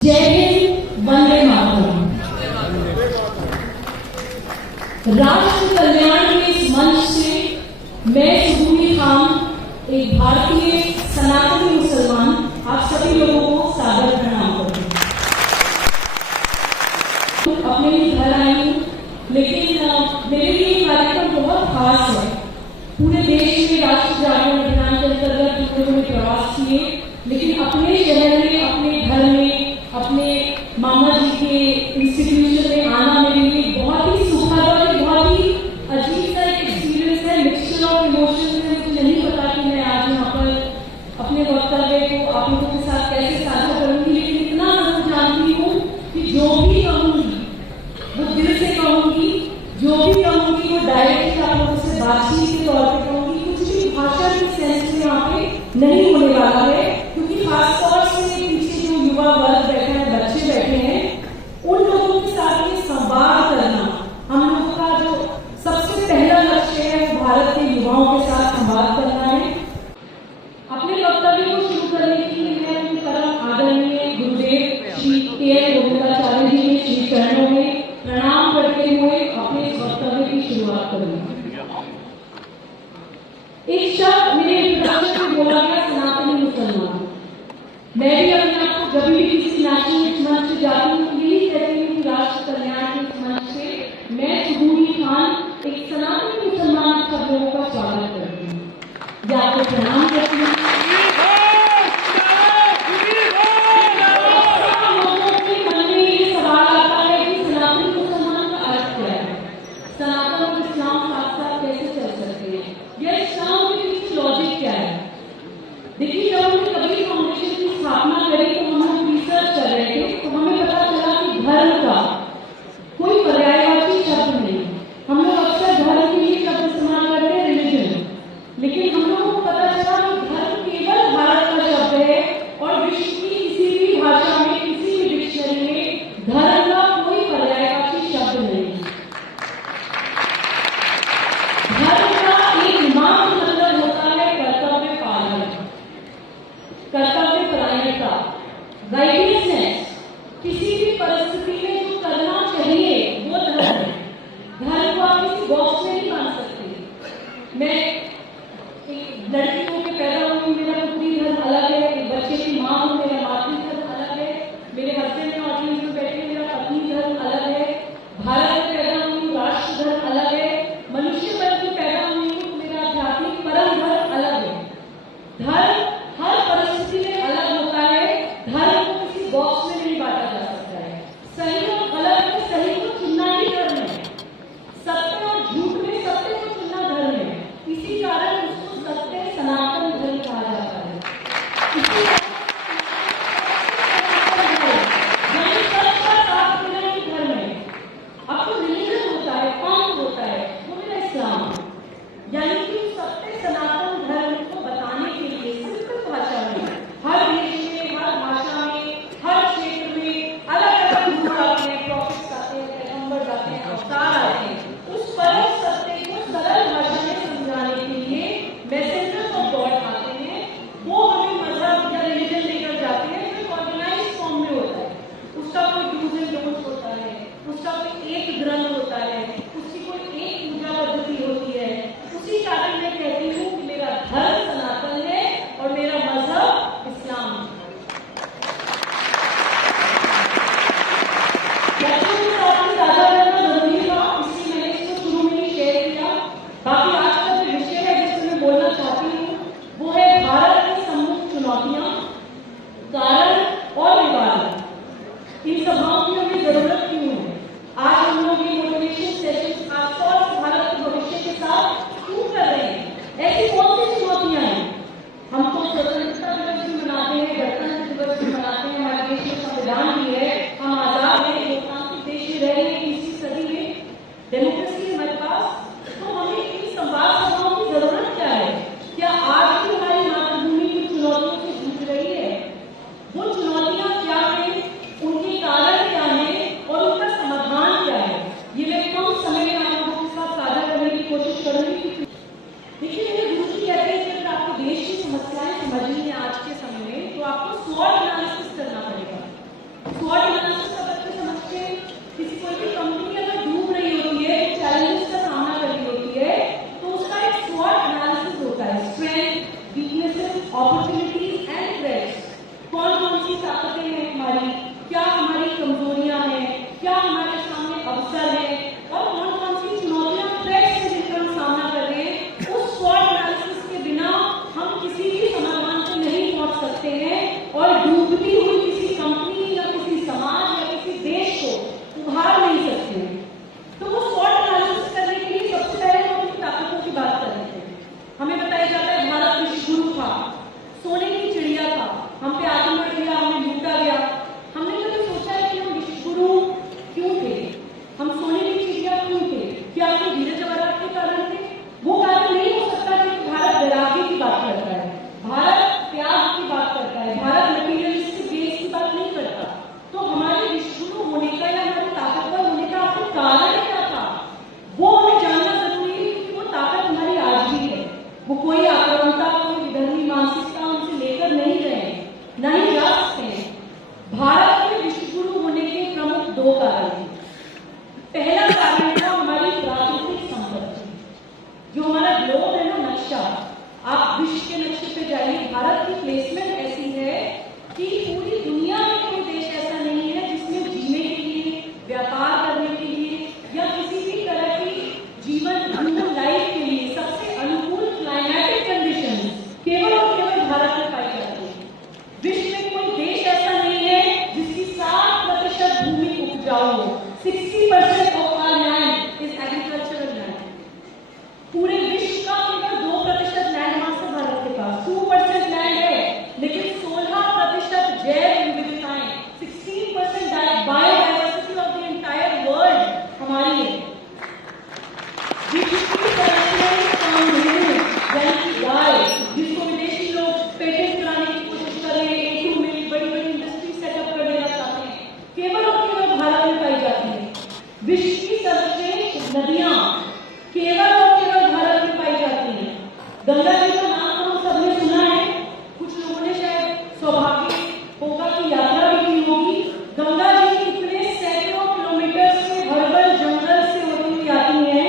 जय हिंद, वंदे मातरम। राष्ट्र कल्याण के इस मंच से मैं सुबूरी खान, एक भारतीय सनातनी मुसलमान, आप सभी लोगों को सादर प्रणाम करती हूँ। अपने ही घर आई हूँ, लेकिन मेरे लिए ये कार्यक्रम बहुत खास है। पूरे देश में राष्ट्र जागरण अभियान के अंतर्गत उन्होंने प्रवास किए, लेकिन अपने शहर में, अपने घर में, अपने मामा जी के इंस्टीट्यूशन में आना मेरे लिए बहुत ही सुखद और बहुत ही अजीब सा एक एक्सपीरियंस है। मिक्सचर ऑफ इमोशंस है। मुझे नहीं पता कि मैं आज यहाँ पर अपने वक्तव्य को आप लोगों के साथ कैसे साझा करूंगी, लेकिन इतना जरूर जानती हूँ कि जो भी कहूँगी वो दिल से कहूँगी, जो भी कहूँगी वो डायरेक्टली आप लोगों से बातचीत के तौर पर कहूँगी। कुछ भी भाषा के सेंस में यहाँ पे नहीं होने वाला है, क्योंकि खासतौर से पीछे जो युवा वर्ग बैठे हैं, बच्चे बैठे हैं, उन लोगों के साथ में संवाद करना हम लोगों का जो सबसे पहला लक्ष्य है, वो भारत के युवाओं के साथ संवाद करना है। अपने वक्तव्य को शुरू करने के लिए मैं अपनी परम आदरणीय गुरुदेव श्री के गोविंदाचार्य जी के श्री चरणों में प्रणाम करते हुए अपने इस वक्तव्य की शुरुआत करूंगी। एक शब्द मेरे इंट्रोडक्शन में बोला गया, सनातनी मुसलमान। मैं भी अपने आप को जब भी किसी नेशनल मंच से जाती हूँ यही कहती हूँ कि राष्ट्र कल्याण के मंच से मैं सुबूरी खान, एक सनातनी मुसलमान, सब लोगों का स्वागत करती हूँ, या आपको प्रणाम करती हूँ। लोगों के मन में ये सवाल आता है कि सनातनी मुसलमान का अर्थ क्या है, सनातन और इस्लाम साथ साथ कैसे चल सकते हैं, या इस्लाम के पीछे लॉजिक क्या है। देखिए, जब हमने कबीर फाउंडेशन की स्थापना करी तो हम लोग रिसर्च कर रहे थे, तो हमें पता चला कि धर्म का कोई पर्यायवाची शब्द नहीं। हम लोग अक्सर धर्म के लिए शब्द इस्तेमाल करते हैं, रिलीजन, लेकिन हम लोगों को पता चला कि धर्म दो कारण हैं। पहला कारण था हमारी प्राकृतिक संपत्ति। जो हमारा ग्लोब है ना, नक्शा, आप विश्व के नक्शे पे जाइए, भारत की प्लेसमेंट ऐसी है कि पूरी दुनिया में कोई देश ऐसा नहीं है जिसमें जीने के लिए, व्यापार करने के लिए या किसी भी तरह की जीवन ह्यूमन लाइफ के लिए सबसे अनुकूल क्लाइमेटिक कंडीशन केवल और केवल भारत में पाई जाती है। विश्व में कोई देश ऐसा नहीं है जिसकी 60% भूमि उपजाऊ हो। 60% of our land is agricultural land. पूरे विश्व का केवल 2% लैंड मास है भारत के पास। 2% लैंड है, लेकिन 16% जैव विविधताएं, 16% biodiversity of the entire world हमारी है। गाय, जिसको विदेशी लोग पेटेंट कराने की कोशिश कर रहे हैं, A2 में बड़ी बड़ी इंडस्ट्री सेटअप कर देना चाहते हैं, केवल और केवल भारत में पाई जाती है। विश्व की सर्वश्रेष्ठ नदियां केवल और केवल भारत में पाई जाती हैं। गंगा जी का नाम हम सबने सुना है, कुछ लोगों ने शायद सौभाग्य होगा कि यात्रा भी की होगी। गंगा जी कितने सैकड़ों किलोमीटर से हर्बल जंगल से होती हुई आती है।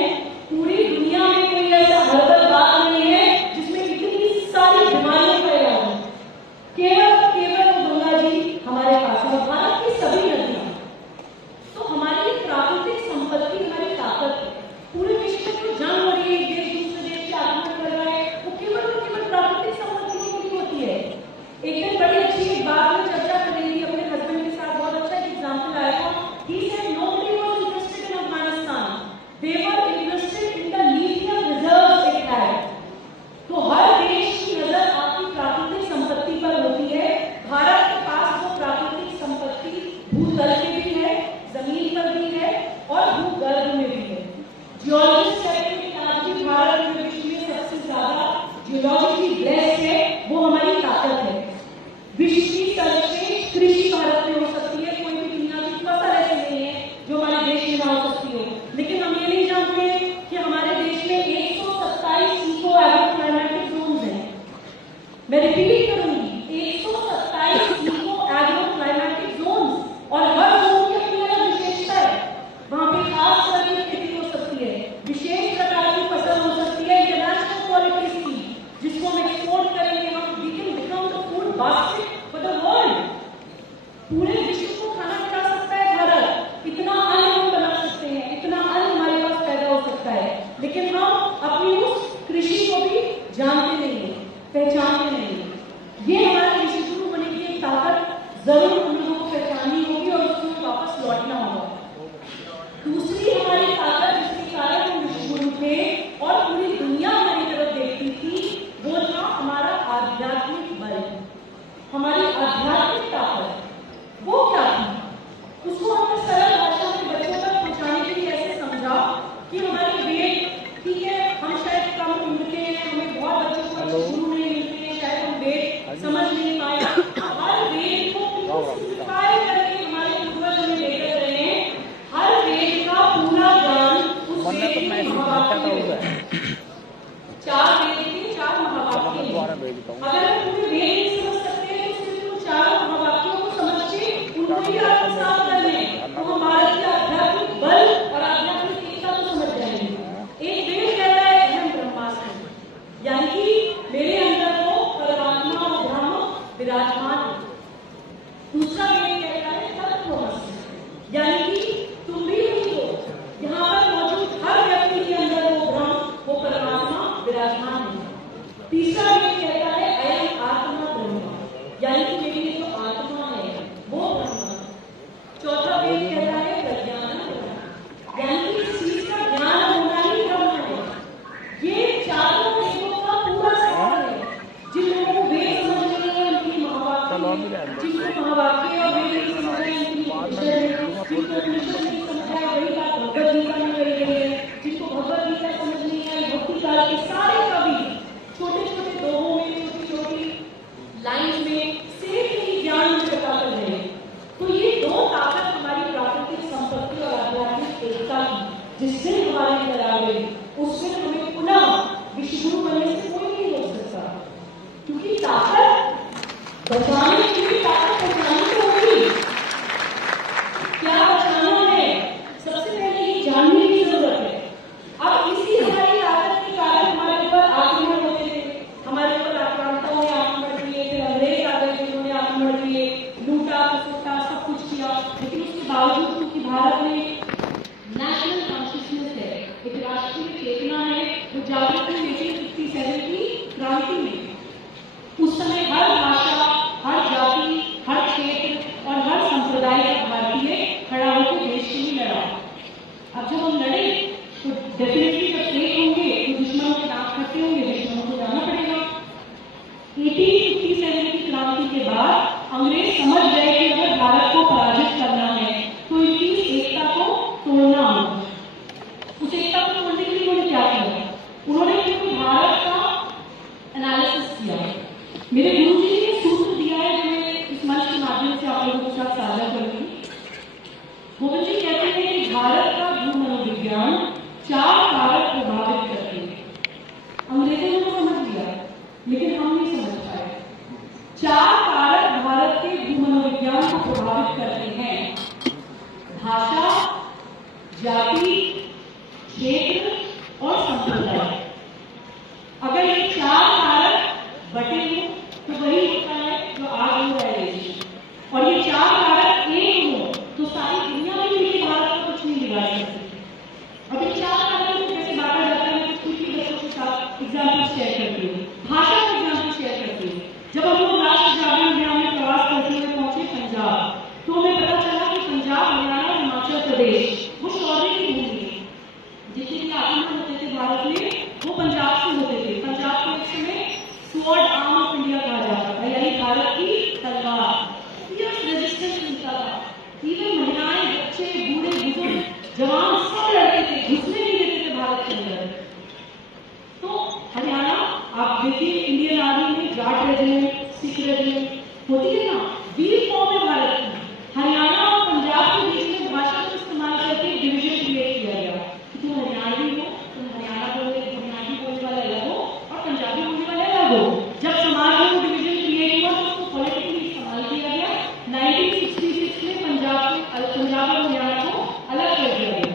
पूरी दुनिया में कोई ऐसा हर्बल बाग नहीं है जिसमें इतनी सारी बीमारियां पैदा हो। केवल केवल गंगा जी हमारे पास है। भारत की सभी नदियां, तो हमारी प्राकृतिक संपत्ति हमारी ताकत है। पूरे विश्व में जो जंग हो रही है, एक देश दूसरे देश से आक्रमण कर रहा है, वो केवल और केवल प्राकृतिक संपत्ति की वजह होती है। एक दिन बड़ी अच्छी एक बात में चर्चा कर रही थी अपने हस्बैंड के साथ, बहुत अच्छा एक एग्जाम्पल आया था। He said nobody was interested in Afghanistan. They were interested in the lithium reserves it had. तो हर देश की नजर आपकी प्राकृतिक संपत्ति पर होती है। भारत के पास वो प्राकृतिक संपत्ति भूतल पे भी है, जमीन पर भी है और भूगर्भ में भी है। जियोलॉजिस्ट कहते हैं कि आज भी भारत में विश्व में सबसे ज्यादा जियोलॉजिकली ब्लेस्ड है, वो हमारी ताकत है। विश्व की सर्वश्रेष्ठ कृषि भारत में हो सकती है। कोई भी दुनिया की फसल ऐसी नहीं है जो हमारे देश में ना हो सकती हो। लेकिन हम ये नहीं जानते कि हमारे देश में 127 इको एग्रो क्लाइमेटिक जोन्स हैं। मैं रिपीट करूंगी, 127 इको एग्रो क्लाइमेटिक जोन्स, और हर जोन की अपनी अलग विशेषता है। वहां पे खास तरह की खेती हो सकती है, विशेष प्रकार की फसल हो सकती है, इंटरनेशनल क्वालिटी की, जिसको हम एक्सपोर्ट करेंगे। हम we can become the food basket for the world. पूरे विश्व को खाना खिला सकता है भारत। इतना अन्न हम बना सकते हैं, इतना अन्न हमारे पास पैदा हो सकता है, लेकिन हम अपनी उस कृषि को भी जानते नहीं है, पहचानते नहीं है। ये हमारा विश्व गुरु होने की एक ताकत जरूर हम लोगों को पहचाननी होगी और उसको वापस लौटना होगा। दूसरी हमारी ताकत जिसके कारण हम विश्व गुरु थे और पूरी दुनिया हमारी तरफ देखती थी, वो था हमारा आध्यात्मिक बल, हमारी आध्यात्मिक ताकत। वो क्या थी, उसको हमने सरल भाषा में बच्चों तक पहुंचाने के लिए ऐसे समझा कि हमारे वेद, ठीक है, हम शायद कम उम्र के हैं, हमें बहुत बच्चों को अच्छे गुरु नहीं मिलते हैं, शायद हम वेद समझ नहीं पाए। हर वेद को सिम्प्लीफाई करके हमारे पूर्वज हमें लेकर रहे हैं। हर वेद का पूरा ज्ञान उस वेद के महावाक्य में, 4 वेद के 4 महावाक्य हैं। अगर हम पूरे वेद नहीं समझ सकते हैं तो सिर्फ उन 4 महावाक्यों को समझ के उनको ही आत्मसात कर लें, तो हम भारत के आध्यात्मिक बल और आध्यात्मिक एकता को समझ जाएंगे। एक वेद कहता है अहम ब्रह्मास्मि, यानी कि मेरे अंदर वो परमात्मा और ब्रह्म विराजमान है। दूसरा वेद कहता है तत्त्वमसि, यानी कि तुम भी वही हो, यहाँ पर मौजूद हर व्यक्ति के अंदर वो ब्रह्म, वो परमात्मा विराजमान है। तीसरा वेद कहता है अयम आत्मा ब्रह्म, यानी कि मेरी जो आत्मा है वो ब्रह्म। चौथा वेद कहता है प्रज्ञान ब्रह्म, यानी कि इस चीज का ज्ञान होना ही ब्रह्म है। ये चारों वेदों का पूरा सार है। जिन लोगों को वेद समझ नहीं है उनकी महावाक्य, जिनको महावाक्य और वेद नहीं समझ रहे हैं उनकी जिनको उपनिषद नहीं समझ रहा है, वही बात भगवद गीता में कही गई है। जिनको भगवद गीता समझ नहीं आई, भक्ति काल के सारे कवि छोटे छोटे दोहों में, छोटी छोटी लाइन में सिर्फ ही ज्ञान प्रकटा कर रहे हैं। तो ये दो ताकत हमारी प्राकृतिक संपत्ति और आध्यात्मिक एकता की जिस दिन हमारे अंदर आ गई, उस दिन हमें पुनः विश्व गुरु बनने से कोई नहीं रोक सकता, क्योंकि ताकत बचाने की ताकत बचानी तो होगी। क्या बचाना बावजूद क्योंकि भारत में नेशनल कॉन्शियसनेस है, एक राष्ट्रीय चेतना है, वो जागृत हुई 1857 की क्रांति में। उस समय हर भाषा, हर जाति, हर क्षेत्र और हर संप्रदाय का भारतीय खड़ा होकर देश के लिए लड़ा। अब जब हम लड़े तो डेफिनेटली जब एक होंगे तो दुश्मनों के दांत खट्टे होंगे, दुश्मनों को जाना पड़ेगा। 1857 की क्रांति के बाद अंग्रेज समझ गए कि अगर भारत को पराजित करना है तो इनकी एकता को तोड़ना होगा। उस एकता को तोड़ने के लिए उन्होंने क्या किया? उन्होंने भारत का एनालिसिस किया। मेरे गुरु जी ने सूत्र दिया है जो मैं इस मंच के माध्यम से आप लोगों के साथ साझा करूंगी। गोविंद जी कहते हैं कि भारत का भूमनोविज्ञान 4 कारक प्रभावित करते हैं। अंग्रेजों ने समझ लिया लेकिन हम नहीं समझ पाए। 4 कारक भारत के भूमनोविज्ञान को प्रभावित करते हैं: भाषा, जाति, क्षेत्र और संप्रदाय। अगर ये 4 कारक बटे हो तो वही होता है जो आज हो रहा है। और ये 4 कारक एक हो तो सारी दुनिया में भी भारत का कुछ नहीं बिगाड़ सकती। अब इन 4 कारकों को कैसे बांटा जाता है मैं कुछ ही बच्चों के साथ एग्जाम्पल शेयर करती हूँ। भाषा का एग्जाम्पल शेयर करती हूँ। जब हम लोग राष्ट्र जागरण अभियान में प्रवास करते हुए पहुंचे पंजाब, तो हमें पता चला कि पंजाब, हरियाणा, हिमाचल प्रदेश वो शौर्य की भूमि है। जितने भी आक्रमण होते थे भारत में वो पंजाब से होते थे। पंजाब को एक समय स्वॉर्ड आर्म ऑफ इंडिया कहा जाता था, यानी भारत की तलवार। फियर्स रेजिस्टेंस मिलता था। इवन महिलाएं, बच्चे, बूढ़े, बुजुर्ग, जवान सब लड़ते थे, घुसने नहीं देते थे भारत के अंदर। तो हरियाणा आप देखिए, इंडियन आर्मी में जाट रेजिमेंट, सिख रेजिमेंट होती है ना, वीर कौम है भारत की। हरियाणा और पंजाब के बीच में भाषा को इस्तेमाल करके डिवीजन क्रिएट किया गया। तुम हरियाणवी हो, तुम हरियाणा बोलने वाला अलग हो और पंजाबी बोलने वाले अलग हो। जब समाज में वो डिवीजन क्रिएट हुआ तो उसको पॉलिटिकली इस्तेमाल किया गया। 1966 में पंजाब और हरियाणा को अलग कर दिया गया।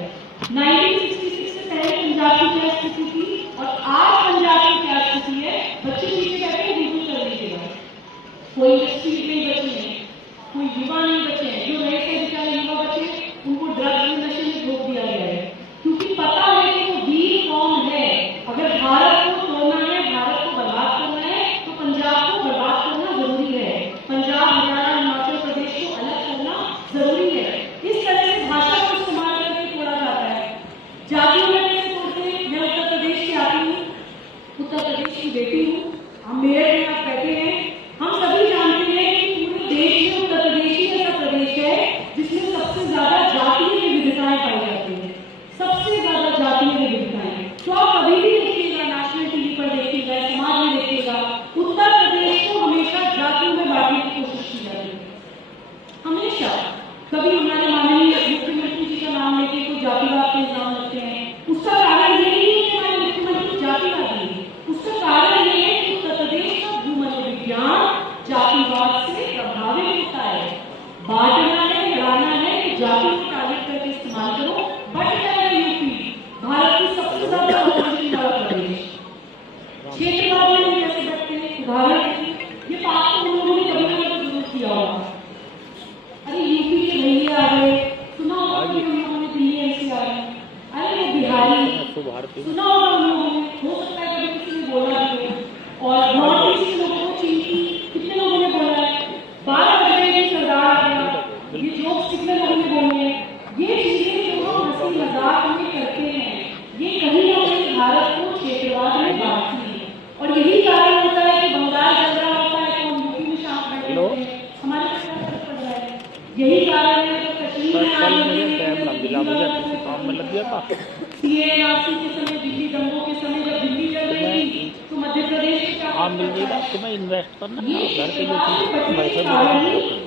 1966 से पहले पंजाब की क्या स्थिति थी और आज पंजाब की क्या स्थिति है, बच्चे पीछे बैठे हैं, गूगल कर लीजिएगा। कोई इंडस्ट्री नहीं बची है, कोई युवा नहीं बचे हैं। जो नए से बेचारे युवा बचे उनको ड्रग्स में, नशे में रोक दिया गया है, क्योंकि पता है कि वो वीर कौन है। अगर भारत को तोड़ना है, भारत को बर्बाद करना है तो पंजाब को बर्बाद करना जरूरी है। पंजाब, हरियाणा, हिमाचल प्रदेश को अलग करना जरूरी है। इस तरह से भाषा को इस्तेमाल करके तोड़ा जाता है। जातियों में कैसे तोड़ते हैं? मैं उत्तर प्रदेश से आती हूँ, उत्तर प्रदेश की बेटी हूँ। हम मेरे में आप बैठे हैं, हम सभी जानते हैं कि पूरे देश में उत्तर प्रदेश ही ऐसा प्रदेश है जिसमें सबसे ज्यादा जातीय विविधताएं पाई जाती है। सबसे ज्यादा जातीय विविधताएं। तो आप कभी भी देखिएगा, नेशनल टीवी पर देखिएगा, समाज में देखिएगा, उत्तर प्रदेश को हमेशा जातियों में बांटने की कोशिश की जाती है। हमेशा। कभी हमारे माननीय मुख्यमंत्री जी का नाम लेके कोई जातिवाद के इल्जाम लगते हैं। उसका कारण ये नहीं है कि हमारे मुख्यमंत्री जातिवादी है। उसका कारण ये है कि उत्तर प्रदेश का भूमनोविज्ञान जातिवाद से प्रभावित होता है। बांटना है, लड़ाना है कि जाति को टारगेट करके इस्तेमाल करो। बट जाएगा यूपी, भारत की सबसे ज्यादा पॉपुलेशन वाला प्रदेश। क्षेत्रवाद में हम कैसे बैठते हैं? उदाहरण ये बात तो उन लोगों ने कभी ना कभी जरूर किया होगा। अरे यूपी के भैया आ गए, सुना होगा उन लोगों ने दिल्ली एनसीआर में, अरे वो बिहारी, सुना होगा उन लोगों ने, हो सकता है कभी किसी ने बोला भी हो। और नॉर्थ ईस्ट के लोगों को चिंकी कितने लोगों ने बोला है? 12 बजे में सरदार आ गया, ये जोक्स कितने लोगों ने बोले हैं? ये चीजें जो हम हंसी मजाक में करते हैं, ये कहीं ना कहीं भारत को क्षेत्रवाद में बांटती है। और यही कारण होता है कि बंगाल चल रहा होता है तो हम यूपी में शांत बैठे होते हैं, हमारे पास क्या फर्क पड़ रहा है? यही कारण है कि कश्मीर में सीएआरसी के समय, दिल्ली दंगों के समय जब दिल्ली चल रही थी तो मध्य प्रदेश में क्या इन्वेस्ट करना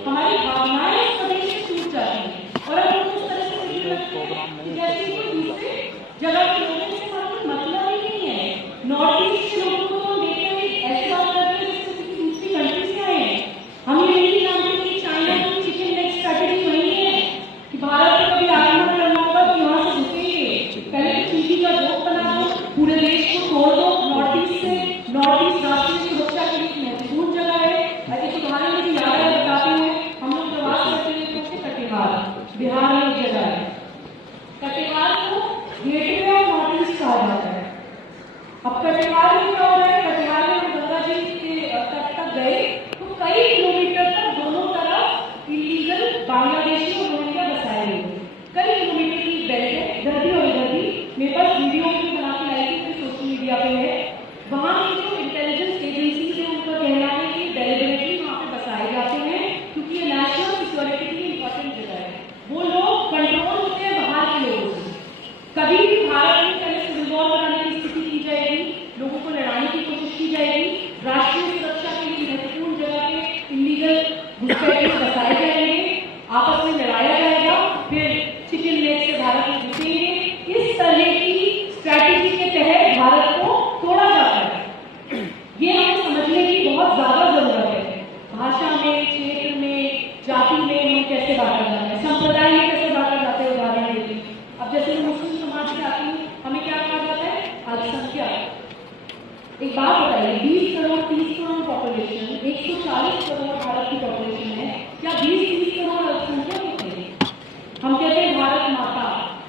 हमारी भावनाएं इस प्रदेश से छूट जाती हैं। और अगर उस तरह से जैसे कोई दूसरे जगह के लोगों से मतलब ही नहीं है। नॉर्थ ईस्ट के लोगों को हम देखते हैं ऐसी बात करते हैं जैसे किसी दूसरी कंट्री से आए हैं। हम ये नहीं जानते कि चाइना की चिकन लेग स्ट्रैटेजी वही है कि भारत को कभी आक्रमण करना होगा तो यहाँ से घुसेंगे। पहले तो चीनी का जोक बना दो, पूरे देश को तोड़ दो। नॉर्थ ईस्ट राष्ट्रीय सुरक्षा के लिए महत्वपूर्ण जगह है। एक उदाहरण मुझे याद है, बताते हैं, हम लोग प्रवास करते हुए पहुंचे कटिहार। बिहार में एक जगह है, कटिहार को गेटवे ऑफ नॉर्थ ईस्ट कहा जाता है। अब कटिहार में क्या हो रहा है, कटिहार में हम गंगा जी के तट तक गए तो कई किलोमीटर तक दोनों तरफ इलीगल बांग्लादेशी और रोहिंग्या बसाए हुए, कई किलोमीटर की बेल्ट है, इधर भी और इधर भी। मेरे पास वीडियो भी बना के लाई थी, सोशल मीडिया पे है। वहाँ की जो इंटेलिजेंस एजेंसी है उनका कहना है कि डेलिबरेटली वहाँ पे बसाए जाते हैं क्योंकि ये नेशनल सिक्योरिटी के लिए इंपॉर्टेंट जगह है। वो लोग कंट्रोल होते हैं बाहर के लोगों से। कभी भी भारत में पहले सिविल वॉर बनाने की स्थिति की जाएगी, लोगों को लड़ाने की कोशिश की जाएगी, राष्ट्रीय सुरक्षा के लिए महत्वपूर्ण जगह पे इलीगल घुसपैठ बसाए जाएंगे, आपस में लड़ाया जाएगा, फिर चिकन लेग से भारत में घुसेंगे। इस तरह की स्ट्रैटेजी के तहत भारत को तोड़ा जाता है। ये हमें समझने की बहुत ज्यादा जरूरत है। भाषा में, क्षेत्र में, जाति में हम कैसे बांटा जाता है, संप्रदाय में कैसे बांटा जाता है। उदाहरण के लिए अब जैसे मुस्लिम समाज से आती हूँ, हमें क्या कहा जाता है, अल्पसंख्यक। एक बात बताइए, 20 करोड़ 30 करोड़ पॉपुलेशन, 140 करोड़ भारत की पॉपुलेशन है, क्या 20-30 करोड़ अल्पसंख्यक होते हैं? हम कहते हैं भारत माता,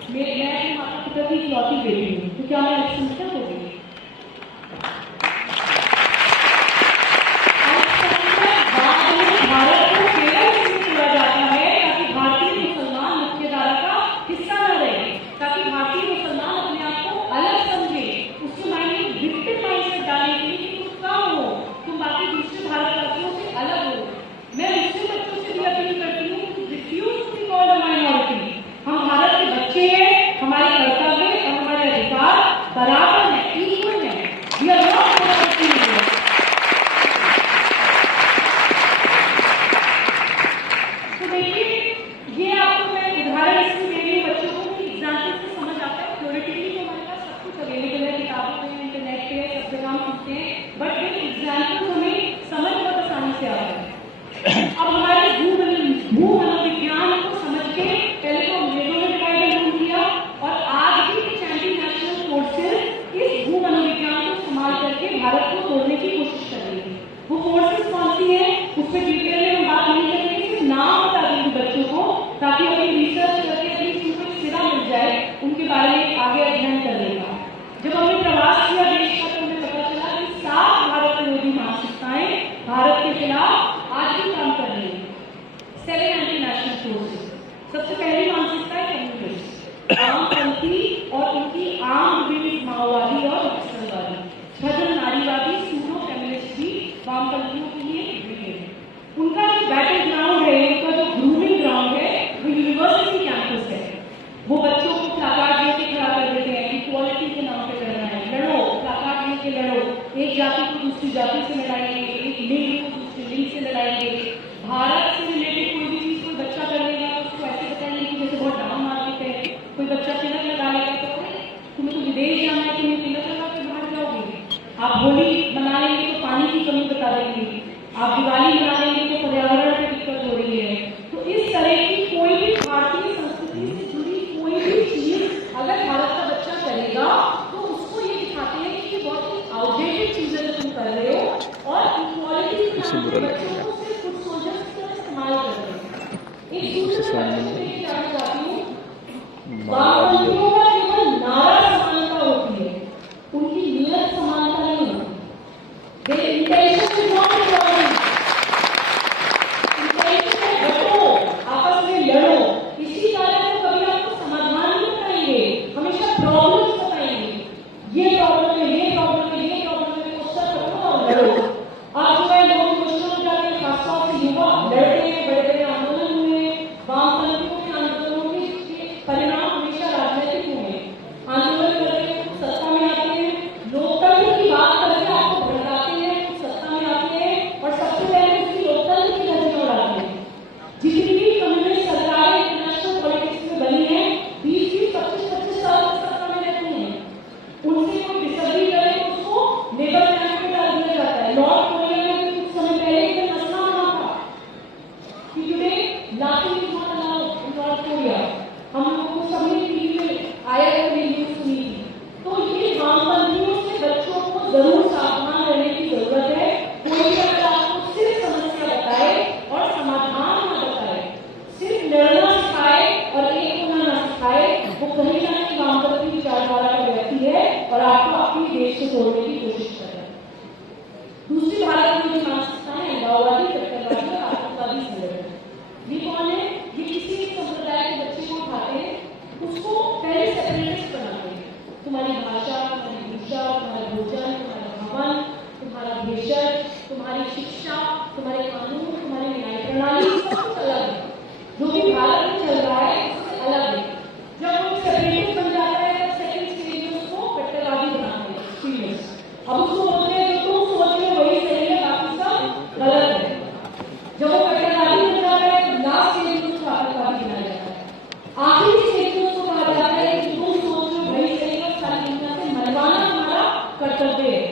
मैं अपने माता पिता की इकलौती बेटी हूँ, तो क्या मैं अल्पसंख्यक हो गई? भारत को केवल इसलिए चुना जाता है ताकि भारतीय मुसलमान मुख्यधारा का हिस्सा न रहे, ताकि भारतीय मुसलमान अपने आप को अलग समझे, उसके माइंड में विक्टिम माइंडसेट डालने के लिए कि तुम कम हो, तुम बाकी दूसरे भारतवासियों से अलग हो। मैं मुस्लिम बच्चों से भी अपील करती हूँ कि refuse to be called a minority. हम भारत के बच्चे हैं, हमारे कर्तव्य और हमारे अधिकार बराबर हैं, इक्वल हैं। वी आर नॉट तो देखिए, ये आपको मैं उदाहरण इसलिए दे रही हूँ बच्चों को कि एग्जाम्पल से समझ आता है। थ्योरेटिकली तो हमारे पास सब कुछ अवेलेबल है, किताबों में, इंटरनेट पे, सब जगह हम सीखते हैं, बट ये एग्जाम्पल हमें समझ बहुत आसानी से आता है। अब हमारे भू मनोविज्ञान को समझ के पहले तो अंग्रेजों ने डिवाइड एंड रूल किया, और आज भी कुछ एंटी नेशनल फोर्सेस इस भू मनोविज्ञान को इस्तेमाल करके भारत को तोड़ने की कोशिश कर रही है। वो फोर्सेस कौन सी है उस पर डिटेल में हम बात नहीं करेंगे, सिर्फ नाम बता देंगे बच्चों को, ताकि अपनी रिसर्च करके अपनी उनको सिरा मिल जाए, उनके बारे में आगे अध्ययन करने का। जब हमने प्रवास किया देश का तो हमें पता चला कि 7 भारत विरोधी मानसिकताएं भारत के खिलाफ आज भी काम कर रही है। 7 एंटी नेशनल फोर्सेस। सबसे पहली मानसिकता है कम्युनिस्ट, वामपंथी और उनकी आम विभिन्न माओवादी और नक्सलवादी, छद्म नारीवादी, सूडो फेमिनिस्ट भी वामपंथियों के लिए है। उनका जो बैटल ग्राउंड है, उनका जो ग्रूमिंग ग्राउंड है, वो यूनिवर्सिटी कैंपस है। वो बच्चों को प्लाकार्ड लेके खड़ा कर देते हैं, इक्वालिटी के नाम पे करना है, लड़ो, प्लाकार्ड लेके लड़ो, एक जाति को दूसरी जाति से लड़ाएंगे, एक लिंग को दूसरे लिंग से लड़ाएंगे। भारत से रिलेटेड कोई भी चीज कोई बच्चा कर लेगा तो उसको ऐसे बताएंगे कि जैसे बहुत डाउन मार देते हैं। कोई बच्चा तिलक लगा लेगा तो तुम्हें तो विदेश जाना है, तुम्हें तिलक लगा के बाहर जाओगे। आप होली मना लेंगे तो पानी की कमी बता देंगे, आप दिवाली मना लेंगे तो पर्यावरण में दिक्कत हो रही है। तो इस तरह की कोई भी भारतीय संस्कृति से जुड़ी कोई भी चीज अगर भारत का बच्चा करेगा तो उसको ये दिखाते हैं कि ये बहुत ही आउटडेटेड चीजें जो तुम कर रहे हो, और इक्वालिटी के नाम पे बच्चों को सिर्फ कुछ सोल्जर्स की तरह इस्तेमाल कर रहे हैं। एक दूसरे मैं जानना चाहती हूँ, वामपंथियों का केवल नारा समानता होती है, उनकी नीयत समानता नहीं होती। Their intention is not equality. Intention है बटो, आपस में लड़ो। इसी कारण को कभी आपको समाधान नहीं बताएंगे, हमेशा प्रॉब्लम्स बताएंगे। ये प्रॉब्लम है, ये प्रॉब्लम है, ये प्रॉब्लम है, उसका पकड़ो और लड़ो। आज जो है लोग इमोशनल हो जाते हैं, खासतौर से युवा लड़ते हैं, बड़े बड़े आंदोलन हुए, वामपंथियों के आंदोलनों के परिणाम हमेशा राजनीतिक कहीं ना कहीं वामपंथी विचारधारा का व्यक्ति है और आपको अपने देश को तोड़ने की कोशिश कर रहा है। दूसरी भारत की जो मानसिकता है गांववादी, कट्टरवादी और आतंकवादी संगठन। ये कौन है? ये किसी एक संप्रदाय के बच्चे को उठाते हैं, उसको पहले सेपरेटिस्ट बनाते हैं। तुम्हारी भाषा, तुम्हारी भूषा, तुम्हारा भोजन, तुम्हारा भवन, तुम्हारा भेषज, तुम्हारी शिक्षा, तुम्हारे कानून, तुम्हारी न्याय प्रणाली सब कुछ अलग है। जो भी भारत में चल रहा है उससे अलग है। जब वो सेपरेटिस्ट बन जाता है तो सेकंड स्टेज में उसको कट्टरवादी बनाते हैं, एक्सट्रीमिस्ट। अब उसको बोलते हैं जो तुम सोच रहे हो वही सही है, बाकी सब गलत है। जब वो कट्टरवादी बन जाता है तो लास्ट स्टेज में उसको आतंकवादी बनाया जाता है। आखिरी स्टेज में उसको कहा जाता है कि तुम सोच रहे हो वही सही है, सारी दुनिया से मनवाना हमारा कर्तव्य है।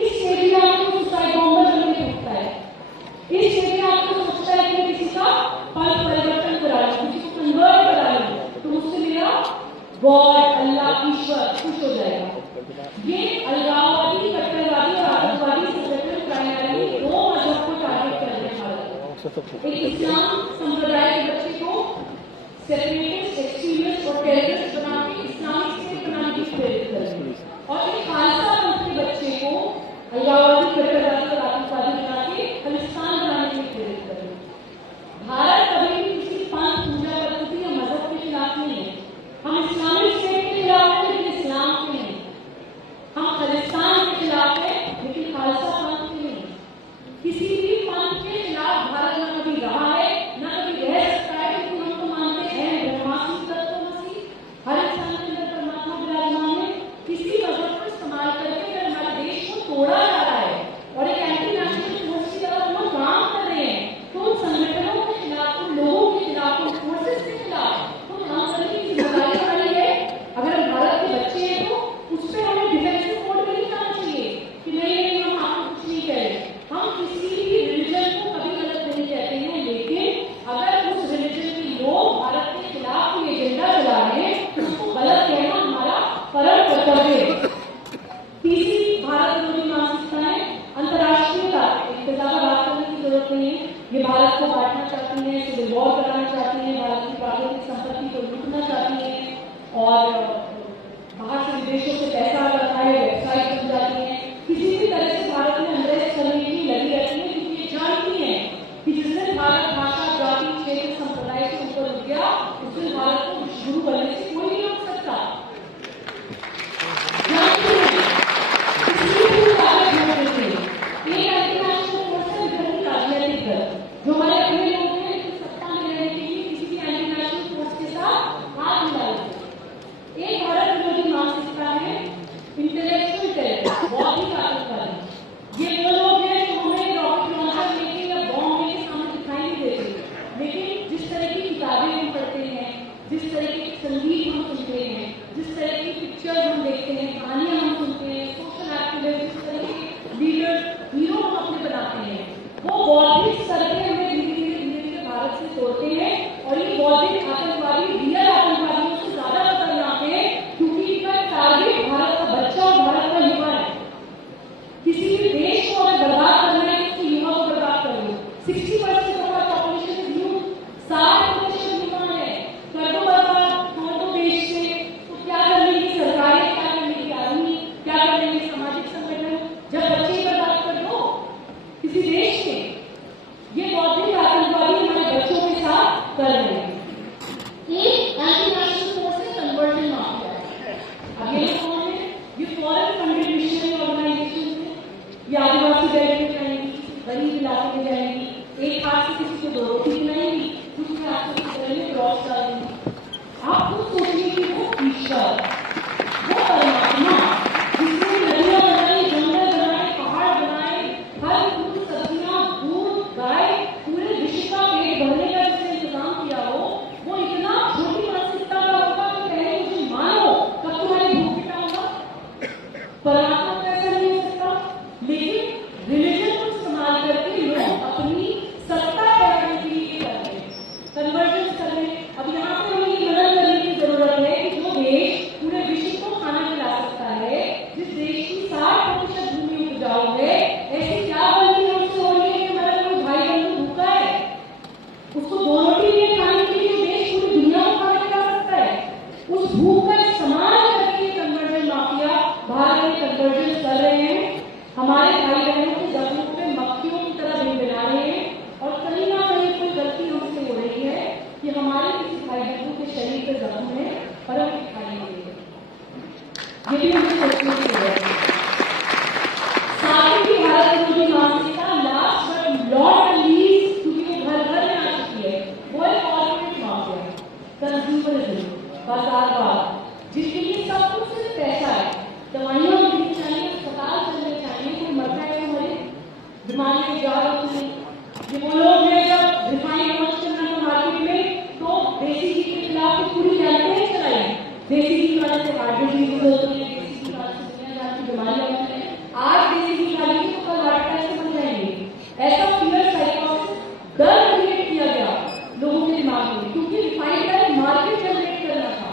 इस स्टेज में आपको सुसाइड बॉम्बर बनने को उठता है। इस स्टेज में आपको सोचता है कि किसी का पंथ परिवर्तन करा लो, किसी को कन्वर्ट करा लो, तो उससे मेरा गॉड, अल्लाह, ईश्वर खुश हो जाएगा। ये अलगाववादी, कट्टरवादी और आतंकवादी संगठन प्राइमरी दो मजहब को टारगेट कर रहे हैं। एक इस्लाम संप्रदाय के बच्चे को सेपरेटिस्ट, एक्सट्रीमिस्ट और टेररिस्ट बना के इस्लामिक स्टेट बनाने की प्रेरित कर रहे हैं, और एक खालसा पंथ के बच्चे को अलगाववादी, कट्टरवादी और आतंकवादी बना के खालिस्तान बनाने की प्रेरित कर रहे हैं। भारत कभी भी किसी पंथ, पूजा पद्धति या मजहब के खिलाफ नहीं है। हम इस्लामिक स्टेट के खिलाफ हैं लेकिन इस्लाम के नहीं। हम खालिस्तान के खिलाफ हैं लेकिन खालसा पंथ के नहीं। किसी भी पंथ के खिलाफ भारत न कभी रहा है, न कभी रह सकता है, क्योंकि हम तो मानते हैं ब्रह्मास्मि तत्वमसि, हर इंसान के अंदर परमात्मा विराजमान है। किसी मजहब को इस्तेमाल करके अगर हमारे देश को तोड़ा जा रहा है और एक एंटी नेशनल फोर्स की तरफ हम काम कर रहे हैं, तो उन संगठनों के खिलाफ, उन लोगों के खिलाफ, उन फोर्सेस के खिलाफ तो काम करने की जिम्मेदारी हमारी है। अगर हम भारत के बच्चे हैं तो उस पर हमें डिफेंसिव मोड में नहीं जाना चाहिए कि नहीं हम आपको कुछ नहीं करें। हम किसी भी रिलीजन को कभी गलत नहीं कहते हैं, लेकिन अगर उस रिलीजन के लोग भारत के खिलाफ कोई एजेंडा चला रहे हैं तो उसको गलत कहना हमारा परम कर्तव्य है। तीसरी भारत विरोधी मानसिकता है अंतर्राष्ट्रीयता। इससे ज्यादा बात करने की जरूरत नहीं है। ये भारत को बांटना चाहती है, सिविल वॉर कराना चाहती है, भारत की प्राकृतिक संपत्ति को लूटना चाहती है और बाहर से विदेशों से पैसा आता है, वेबसाइट बन जाती है। किसी भी तरह से भारत में अनरेस्ट करने की लगी रहती है, क्योंकि ये जानती है कि जिस दिन भारत भाषा, जाति, क्षेत्र, संप्रदाय से ऊपर उठ गया उस दिन भारत को विश्वगुरु बनने से कोई नहीं रोक सकता। राजनीतिक दल जो हमारे अपने लोग हैं, सत्ता में रहने के लिए किसी भी एंटी नेशनल फोर्स के साथ हाथ मिला लेते हैं। एक भारत विरोधी मानसिकता है इंटेलेक्चुअल टेरर, बौद्धिक आतंकवादी। ये वो लोग हैं जो हमें रॉकेट लॉन्चर लेके या बॉम्ब लेके सामने दिखाई नहीं देते, लेकिन जिस तरह की किताबें हम पढ़ते हैं, जिस तरह के संगीत हम सुनते हैं, जिस तरह की पिक्चर्स हम देखते हैं, कहानियां हम सुनते हैं, सोशल एक्टिविस्ट, जिस तरह के लीडर, हीरो हम अपने बनाते हैं, वो बौद्धिक स्तर पे हमें धीरे-धीरे भारत से तोड़ते हैं। और ये बौद्धिक आतंकवादी रियल आतंकवादियों से ज्यादा खतरनाक है, क्योंकि इनका टारगेट भारत का बच्चा और भारत का युवा है। किसी भी देश को अगर बर्बाद करना है तो युवा को बर्बाद कर लो। 60% of our population is youth, 60% युवा है। कर दो बर्बाद, छोड़ दो देश से, तो क्या करने की सरकारें, क्या करने की आर्मी, क्या करने की सामाजिक संगठन, जब बच्चे ही बर्बाद कर दो किसी देश के। ये बौद्धिक आतंकवादी हमारे बच्चों के साथ कर रहे हैं। एक एंटी नेशनल फोर्स है कन्वर्जन माफिया। अब ये कौन है? ये फॉरेन फंडेड मिशनरी ऑर्गेनाइजेशन है। ये आदिवासी बेल्ट में जाएंगी, गरीब इलाके में जाएंगी, एक हाथ से किसी को 2 रोटी खिलाएंगी, दूसरे हाथ से किसी गले में क्रॉस डाल देंगी। आप खुद सोचिए कि वो ईश्वर, वो परमात्मा जिसने नदियां बनाई, जंगल बनाए, पहाड़ बनाए, फल फूल सब्जियां, दूध, गाय, पूरे विश्व का पेट भरने का जिसने इंतजाम किया हो, वो इतना छोटी मानसिकता का होगा कि पहले मुझे मानो कब तुम्हारी भूख मिटाऊंगा। परमात्मा तो ऐसा नहीं हो सकता, लेकिन रिलीजन को इस्तेमाल करके लोग अपनी सत्ता बढ़ाने के लिए कर रहे हैं, कन्वर्जन कर रहे हैं। अब यहाँ पे हमें ये मनन करने की जरूरत है कि जो देश भी हमें सोचने की जरूरत है। साथ ही भारत की जो मानसिकता लास्ट बट नॉट लीस्ट, क्योंकि वो घर घर में आ चुकी है, वो है कॉर्पोरेट माफिया, कंज्यूमरिज्म, बाजारवाद, जिसके लिए सब कुछ सिर्फ पैसा है। दवाइयाँ मिलनी चाहिए, अस्पताल चलने चाहिए, कोई मरता है तो मरे, बीमारी के जार होती है। ये वो लोग हैं जब रिफाइंड लॉन्च करना है मार्केट में, तो देसी घी के खिलाफ पूरी कैंपेन चलाई। देसी घी खाने से हार्ट डिजीज होती है, देसी घी खाने से दुनिया भर की बीमारियां होती हैं। आज देसी घी खाएंगे तो कल हार्ट अटैक से मर जाएंगे। ऐसा फियर साइकोसिस, डर क्रिएट किया गया लोगों के दिमाग में, क्योंकि रिफाइंड का मार्केट जनरेट करना था।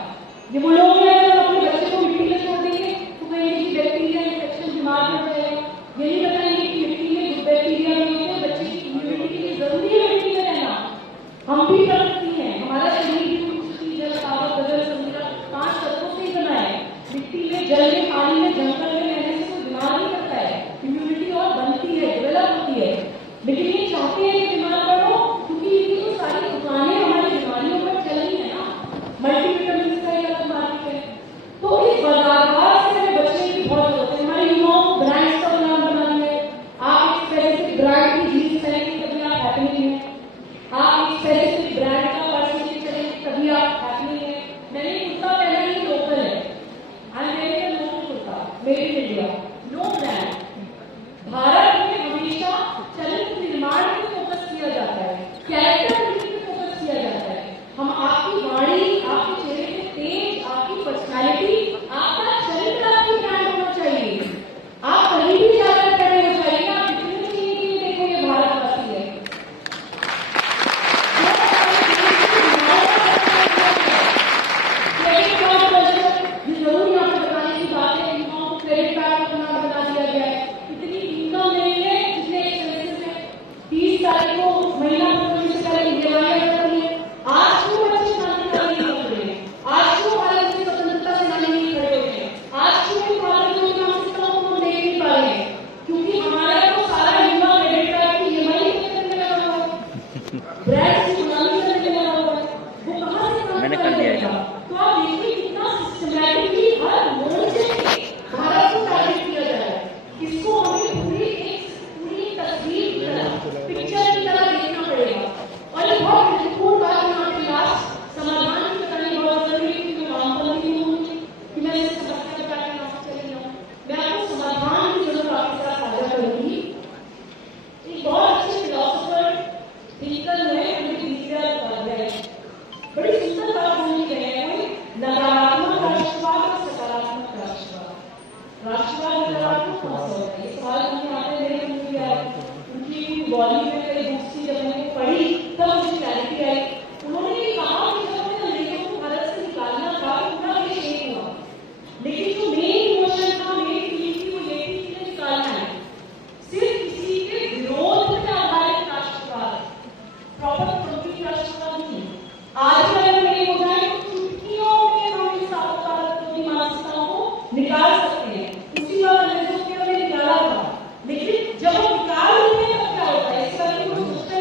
ये वो लोग हैं जो अपने बच्चे को मिट्टी में छोड़ देंगे तो कहेंगे कि बैक्टीरिया इन्फेक्शन बीमार पड़ जाएगा। ये नहीं बताएंगे कि मिट्टी में गुड बैक्टीरिया भी होते हैं, बच्चे की इम्यूनिटी के लिए जरूरी है मिट्टी में रहना। हम भी प्रकृति हैं, हमारा शरीर भी कुछ जल, ताकत, गजल, संतुलन 5 तत्वों से ही बना है। मिट्टी में, जल में, पानी में, जंगल में रहने से कोई बीमार नहीं करता है, इम्यूनिटी और बनती है, डेवलप होती है। लेकिन ये चाहते हैं कि बीमार पड़ो, क्योंकि ये तो सारी दुकानें हमारी बीमारियों पर चल रही है ना। मल्टीविटामिन का एक अलग मार्केट है। तो इस बाजारवाद से हमें बचने की बहुत जरूरत है। हमारे युवाओं को ब्रांड्स का गुलाम बना दिया है। आप इस तरह से ब्रांड की जीन्स पहनेंगे तभी आप हैपनिंग है। आप इस तरह से ब्रांड का पर्स चलेंगे तभी आप हैपनिंग है। मैंने कुर्ता पहना ही लोकल है, I am wearing a local kurta, made in India, no brand. Bharat में हमेशा चरित्र निर्माण पे फोकस किया जाता है, कैरेक्टर बिल्डिंग पे फोकस किया जाता है। हम आपकी वाणी, आपके चेहरे पे तेज, आपकी पर्सनालिटी, आपका चरित्र आपकी ब्रांड होना चाहिए। आप कहीं भी जाकर खड़े हो जाइए, आप कितने चाहिए कि ये देखो ये भारतवासी है। क्रेडिट कार्ड कल्चर, ये जरूर यहाँ पर बताने की बात है। युवाओं को क्रेडिट कार्ड अपना बना दिया गया है। इतनी इनकम नहीं है, पिछले एक सेमेस्टर में 30 तारीख को महीना पूरी से पहले ईएमआई आ जाती है। आज क्यों बच्चे क्रांतिकारी नहीं बन रहे हैं? आज क्यों भारत की स्वतंत्रता सेनानी नहीं खड़े हो रहे हैं? आज क्यों भारत की मानसिकताओं को हम देख नहीं पा रहे हैं? क्योंकि हमारा तो सारा युवा क्रेडिट कार्ड की ईएमआई करने लगा हुआ है, ब्रांड की गुलामी करने लगा हुआ है। वो कहाँ से मैंने कर दिया है। तो आप देखिए कितना सिस्टमैटिकली हर मोर्चे पे भारत को टारगेट किया जा रहा है। इसको हमें पूरी तस्वीर की तरह, पिक्चर की तरह देखना पड़ेगा। और ये बहुत महत्वपूर्ण बात यहाँ पे लास्ट समाधान की बतानी बहुत जरूरी है, क्योंकि मैं वामपंथी नहीं हूँ कि मैं इस समस्या बता के यहाँ से चली जाऊँ। मैं आपको समाधान की जरूर आपके साथ साझा करूंगी। एक बहुत अच्छे फिलोसोफर थिंकर है, बड़ी सुंदर बात बोली गई है, कोई नकारात्मक राष्ट्रवाद और सकारात्मक राष्ट्रवाद। राष्ट्रवाद नकारात्मक कौन सा होता है? सवाल मुझे आते मेरे मुंह में आया, उनकी बॉली में कई दूसरी जब मैंने पढ़ी तब मुझे क्लैरिटी आई। उन्होंने ये कहा कि जब हमें अंग्रेजों को भारत से निकालना था पूरा ये शेक हुआ, लेकिन जो मेन इमोशन था, मेन फीलिंग थी, वो ये थी कि निकालना है सिर्फ किसी के विरोध में आधारित राष्ट्रवाद, प्रॉपर कंप्लीट राष्ट्रवाद नहीं। आज अगर नहीं हो जाए तो चुटकियों में हम इस मानसिकताओं को निकाल सकते हैं। उसी बात अंग्रेजों के हमने निकाला था, लेकिन जब हम निकाल लेते हैं तब क्या होता है? इस बारे में कुछ सोचते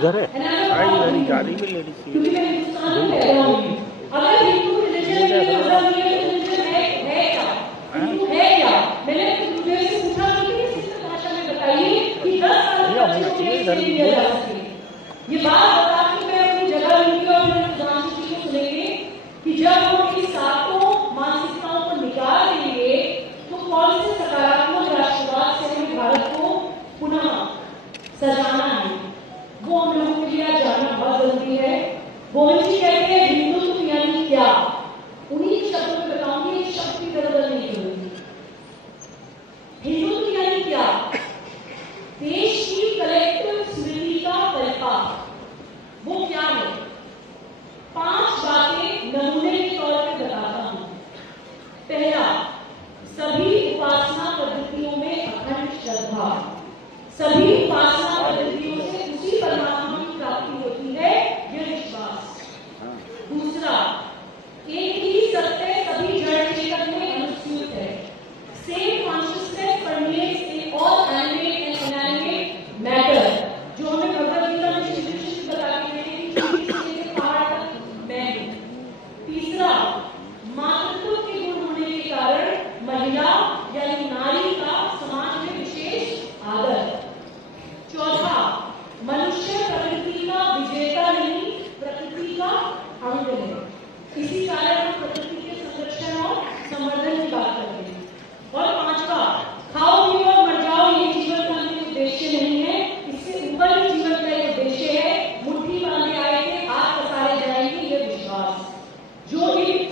इधर है इधर ही गाड़ी में लेडीज क्योंकि मैं हिंदुस्तान में पैदा हुई। अगर हिंदू रिलीजन के मतलब ये रिलीजन है क्या? हिंदू है क्या? मैंने मुझे से पूछा कि किस भाषा में बताइए कि 10 साल ये होना चाहिए इधर भी। दिया जा सके। ये बात बता के मैं अपनी जगह लूंगी और फिर प्रधानमंत्री जी को सुनेंगे कि जब हम इस सातों मानसिकताओं को निकाल देंगे तो कौन से सकारात्मक राष्ट्रवाद से हमें भारत को पुनः सजाना है, वो हम लोगों के लिए जानना बहुत जरूरी है। गोविंद जी कहते हैं हिंदुत्व यानी क्या? उन्हीं शब्दों में बताऊंगी, एक शब्द की दरअसल नहीं करूंगी। हिंदुत्व यानी क्या? देश की कलेक्टिव स्मृति का परिपाक। वो क्या है? 5 बातें नमूने के तौर पर बताता हूं। पहला, सभी उपासना पद्धतियों में अखंड श्रद्धा। सभी उपासना पद्धतियों से उसी परमात्मा की प्राप्ति होती है, यह विश्वास। दूसरा, एक ही सत्य सभी जड़ चेतन में अनुस्यूत है। Same consciousness permeates in all animate and inanimate matter. जो हमें भगवद गीता में श्री कृष्ण बताते हैं कि छोटी से पहाड़ तक मैं हूं। तीसरा, मातृत्व के गुण होने के कारण महिला यानी नारी का समाज में विशेष आदर। चौथा, मनुष्य प्रकृति का विजेता नहीं, प्रकृति का अंग है। इसी कारण हम प्रकृति के संरक्षण और संवर्धन की बात करते हैं। और पांचवा, खाओ पियो और मर जाओ, ये जीवन का अंतिम उद्देश्य नहीं है। इससे ऊपर ही जीवन का एक उद्देश्य है। मुट्ठी बांधे आए थे, हाथ पसारे जाएंगे, यह विश्वास। जो इन